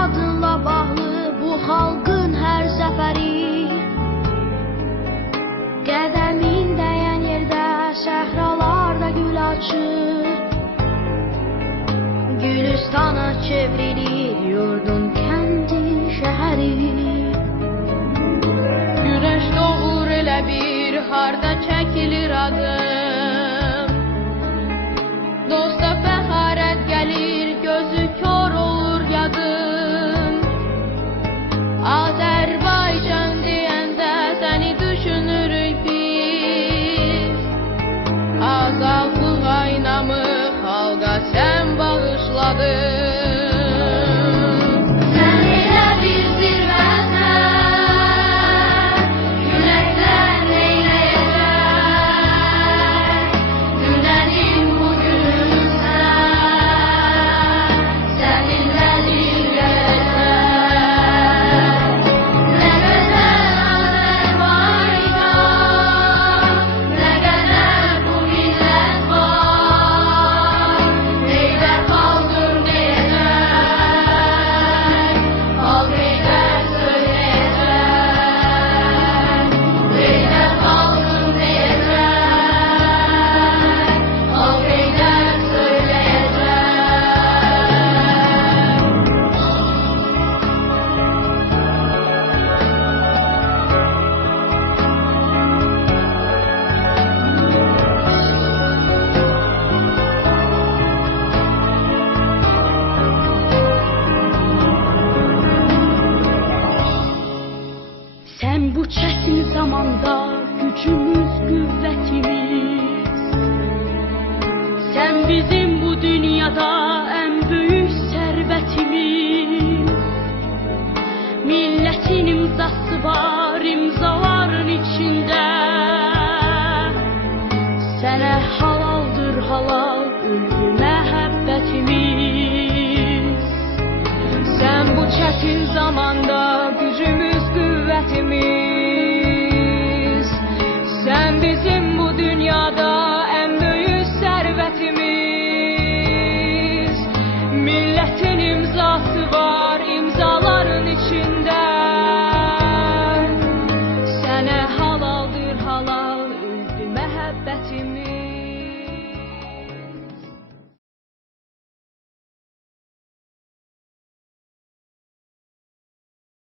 adınla bağlı bu xalqın hər zəfəri. Qədəmin dəyən yerdə səhralarda gül açır, Gülüstana çevrilir yurdun kəndi şəhəri. Güneş doğur elə bir harda çəkilir adım, dosta fəxarət gəlir gözü kör olur yadım. Azərbaycan deyəndə səni düşünürük biz, azadlıq aynamı xalqa sən bağışladın. Sen bu çetin zamanda gücümüz, qüvvətimiz. Sen bizim bu dünyada en büyük servetimiz. Milletin imzası var imzaların içinde. Sənə halaldır halal ülvi məhəbbətimiz. Sen bu çetin zamanda gücümüz, qüvvətimiz. Sen bizim bu dünyada en büyük servetimiz. Milletin imzası var imzaların içinde. Sənə halaldır halal ülvi məhəbbətimiz.